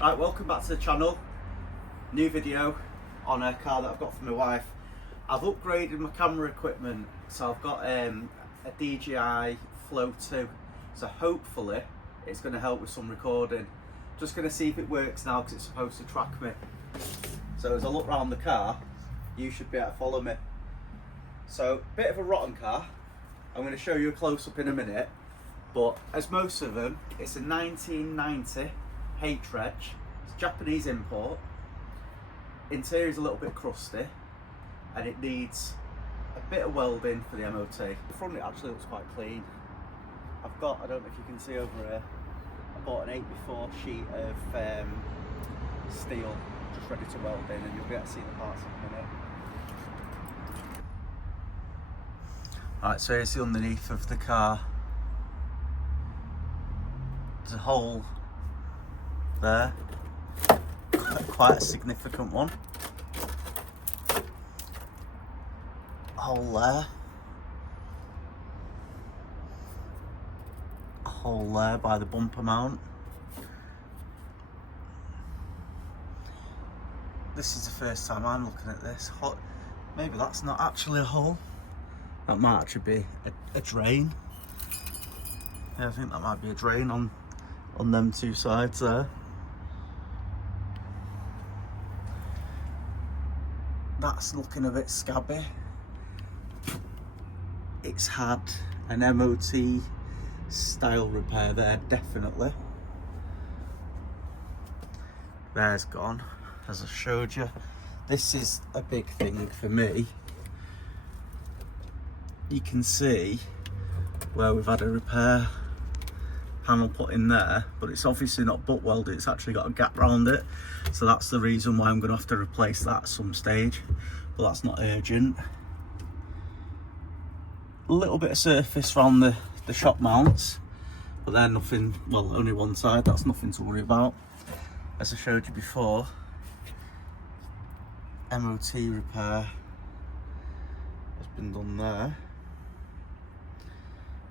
Right, welcome back to the channel. New video on a car that I've got for my wife. I've upgraded my camera equipment, so I've got a DJI Flow 2. So hopefully it's going to help with some recording. Just going to see if it works now because it's supposed to track me. So as I look around the car, you should be able to follow me. So, bit of a rotten car. I'm going to show you a close-up in a minute. But as most of them, it's a 1990 H-Reg. It's a Japanese import. Interior is a little bit crusty and it needs a bit of welding for the MOT. The front it actually looks quite clean. I've got, I don't know if you can see over here, I bought an 8x4 sheet of steel just ready to weld in, and you'll be able to see the parts in a minute. Right, so here's the underneath of the car. There's a hole there, quite a significant one. Hole there. A hole there by the bumper mount. This is the first time I'm looking at this. Maybe that's not actually a hole. That might actually be a drain. Yeah, I think that might be a drain on them two sides there. That's looking a bit scabby. It's had an MOT style repair there, definitely. There's gone, as I showed you. This is a big thing for me. You can see where we've had a repair panel put in there, but it's obviously not butt welded, it's actually got a gap around it. So that's the reason why I'm going to have to replace that at some stage, but that's not urgent. A little bit of surface around the shock mounts, but they're nothing, well, only one side, that's nothing to worry about. As I showed you before, MOT repair has been done there,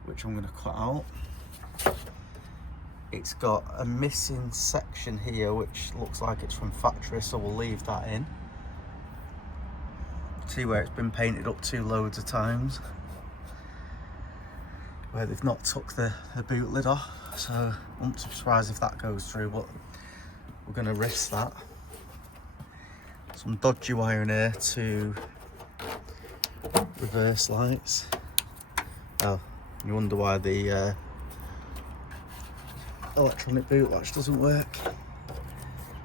which I'm going to cut out. It's got a missing section here which looks like it's from factory, so we'll leave that in. See where it's been painted up to loads of times, where they've not took the boot lid off, so I won't be surprised if that goes through, but we're going to risk that. Some dodgy wiring here to reverse lights. Oh, you wonder why the electronic boot latch doesn't work,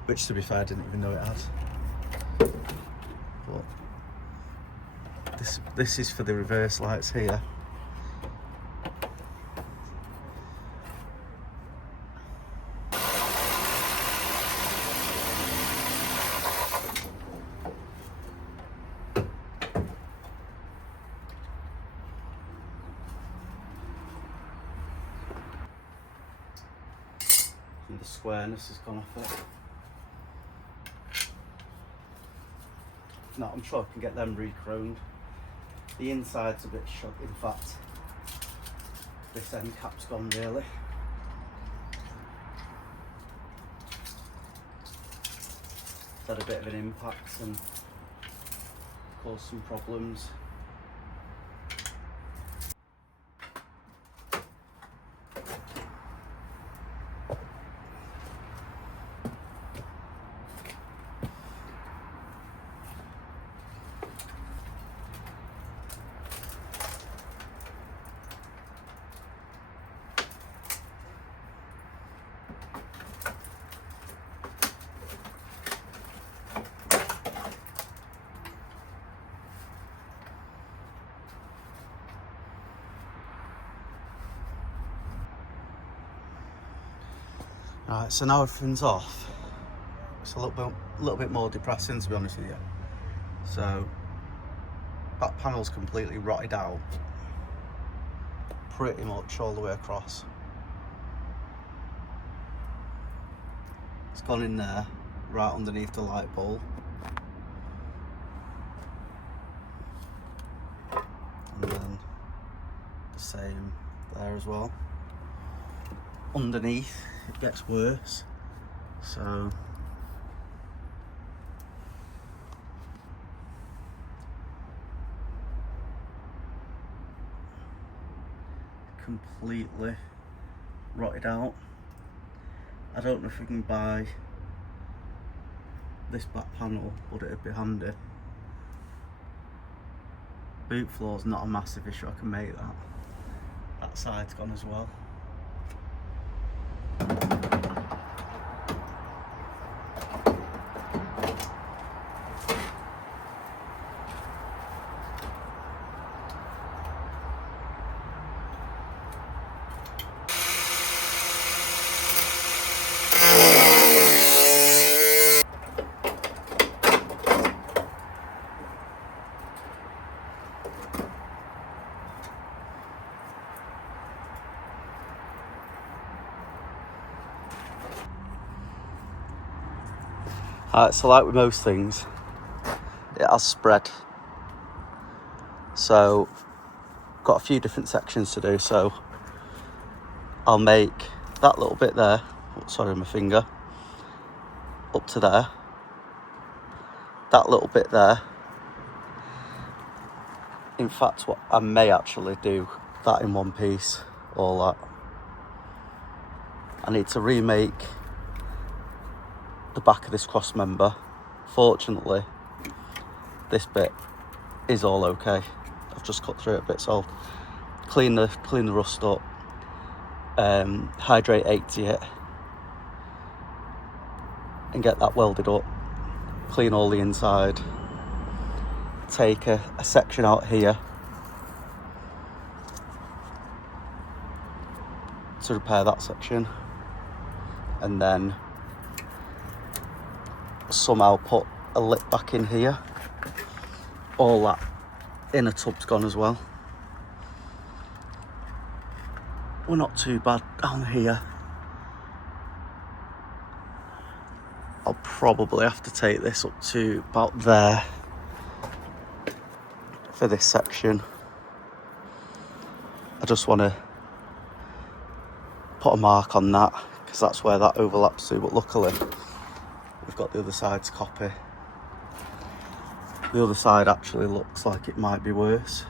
which to be fair I didn't even know it had. But this is for the reverse lights here. And the squareness has gone off it. No, I'm sure I can get them re-chromed. The inside's a bit shot, in fact. This end cap's gone really. It's had a bit of an impact and caused some problems. Right, so now everything's off. It's a little bit more depressing, to be honest with you. So that panel's completely rotted out, pretty much all the way across. It's gone in there, right underneath the light bulb. And then the same there as well. Underneath it gets worse. So completely rotted out. I don't know if we can buy this back panel, but it'd be handy. Boot floor's not a massive issue, I can make that. That side's gone as well. So like with most things, it has spread. So got a few different sections to do, so I'll make that little bit there, sorry my finger, up to there, that little bit there. In fact, what I may actually do that in one piece, all that. I need to remake the back of this cross member. Fortunately, this bit is all okay. I've just cut through it a bit, so I'll clean the rust up, hydrate 80 it, and get that welded up, clean all the inside, take a section out here to repair that section, and then somehow put a lip back in here. All that inner tub's gone as well. We're not too bad down here. I'll probably have to take this up to about there for this section. I just want to put a mark on that because that's where that overlaps to, but luckily we've got the other side to copy. The other side actually looks like it might be worse.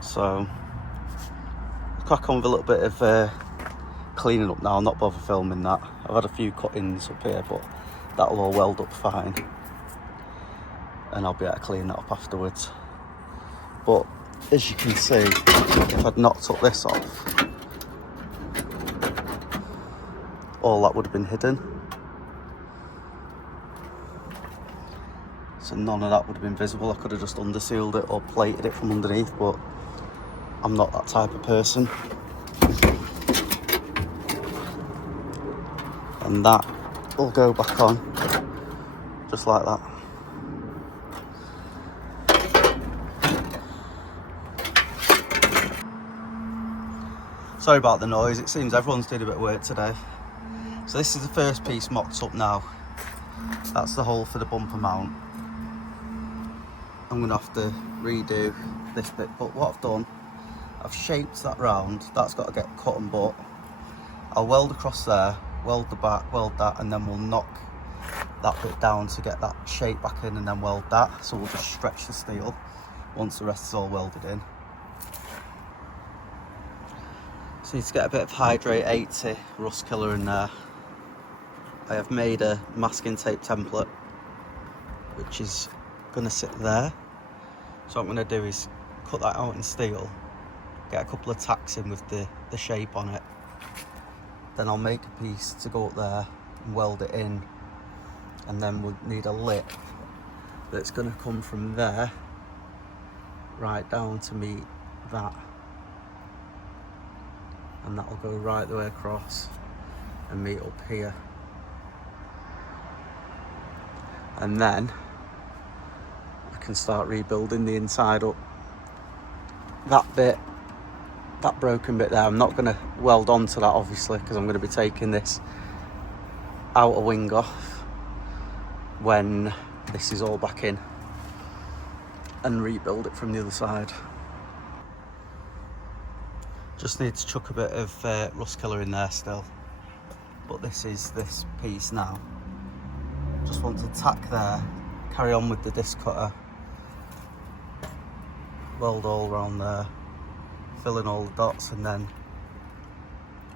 So I'll crack on with a little bit of cleaning up now. I'll not bother filming that. I've had a few cut-ins up here, but that'll all weld up fine. And I'll be able to clean that up afterwards. But as you can see, if I'd not took this off, all that would have been hidden. So none of that would have been visible. I could have just undersealed it or plated it from underneath, but I'm not that type of person. And that will go back on, just like that. Sorry about the noise, it seems everyone's doing a bit of work today. So this is the first piece mocked up now. That's the hole for the bumper mount. I'm going to have to redo this bit, but what I've done, I've shaped that round. That's got to get cut and butt. I'll weld across there, weld the back, weld that, and then we'll knock that bit down to get that shape back in and then weld that. So we'll just stretch the steel once the rest is all welded in. So need to get a bit of hydrate 80 rust killer in there. I have made a masking tape template, which is going to sit there. So what I'm going to do is cut that out in steel, get a couple of tacks in with the shape on it. Then I'll make a piece to go up there and weld it in, and then we'll need a lip that's going to come from there right down to meet that, and that will go right the way across and meet up here. And then I can start rebuilding the inside up. That bit, that broken bit there, I'm not going to weld onto that obviously, because I'm going to be taking this outer wing off when this is all back in, and rebuild it from the other side. Just need to chuck a bit of rust killer in there still. but this is this piece now. Just want to tack there, carry on with the disc cutter, weld all around there, fill in all the dots, and then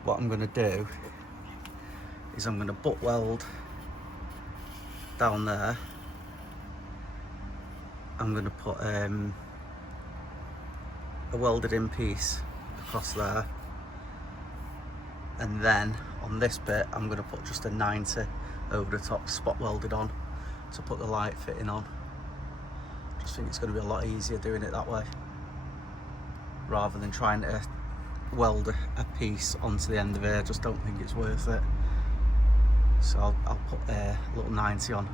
what I'm going to do is I'm going to butt weld down there. I'm going to put a welded in piece across there, and then on this bit I'm going to put just a 90 over the top, spot welded on to put the light fitting on. Just think it's going to be a lot easier doing it that way rather than trying to weld a piece onto the end of it. I just don't think it's worth it, so I'll put a little 90 on.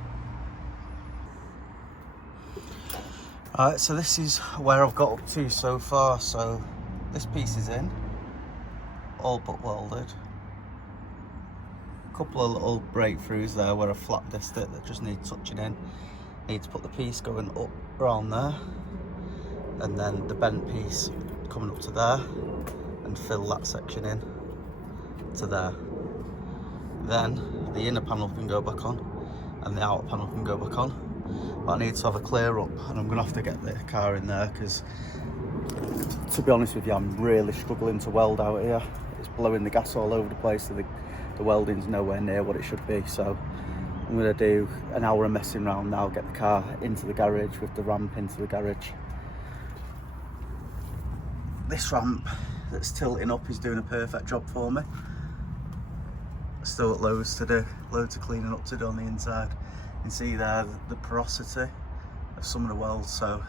Alright, so this is where I've got up to so far. So this piece is in, all but welded. A couple of little breakthroughs there where I flat disced it that just need touching in. Need to put the piece going up around there, and then the bent piece coming up to there, and fill that section in to there. Then the inner panel can go back on and the outer panel can go back on. But I need to have a clear up, and I'm gonna have to get the car in there because, to be honest with you, I'm really struggling to weld out here. It's blowing the gas all over the place, so the welding's nowhere near what it should be. So I'm gonna do an hour of messing around now, get the car into the garage with the ramp into the garage. This ramp that's tilting up is doing a perfect job for me. Still got loads to do, loads of cleaning up to do on the inside. You can see there the porosity of some of the welds, so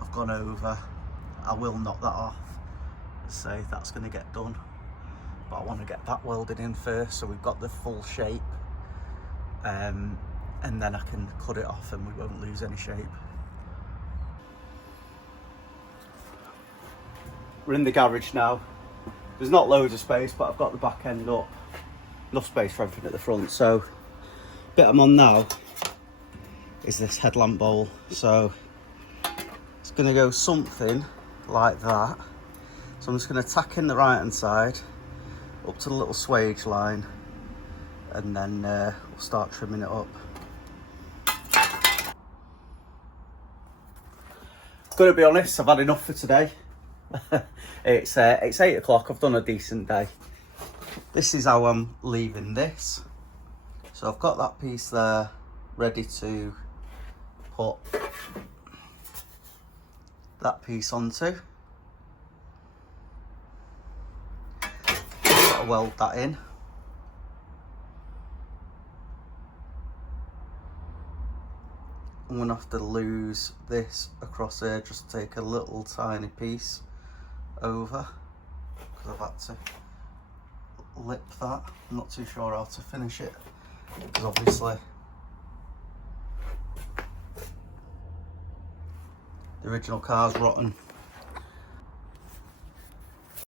I've gone over. I will knock that off, say that's going to get done, but I want to get that welded in first so we've got the full shape, and then I can cut it off and we won't lose any shape. We're in the garage now. There's not loads of space, but I've got the back end up, enough space for everything at the front. So bit I'm on now is this headlamp bowl, so it's going to go something like that. So I'm just going to tack in the right hand side up to the little swage line, and then we'll start trimming it up. Gonna be honest, I've had enough for today. It's 8 o'clock, I've done a decent day. This is how I'm leaving this. So I've got that piece there ready to put that piece onto. Got to weld that in. I'm going to have to lose this across here, just take a little tiny piece over, because I've had to lip that. I'm not too sure how to finish it, because obviously the original car's rotten.